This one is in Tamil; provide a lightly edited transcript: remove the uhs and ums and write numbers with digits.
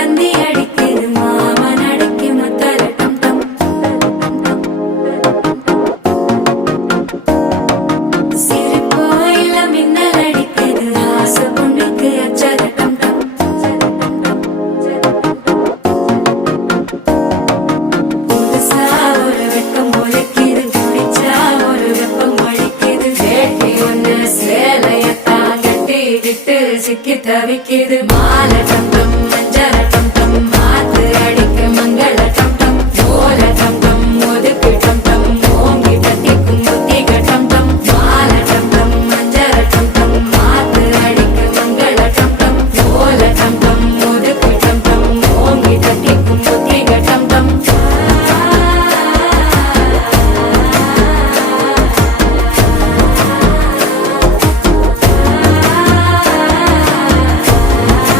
தந்தி அடிக்குது மாமன் அடிக்கு மத்தல டம் டம். சிரிப்போ இல்ல மின்னல் அடிக்குது ஆசை பொண்ணுக்கு அச்சத டம் டம். புதுசா ஒரு வெக்கம் முளைக்குது குடிச்சா ஒரு வெப்பம் அடிக்குது வேட்டி ஒண்ணு சேலையத்தான் கட்டிக்கிட்டு சிக்கி தவிக்குது மாலை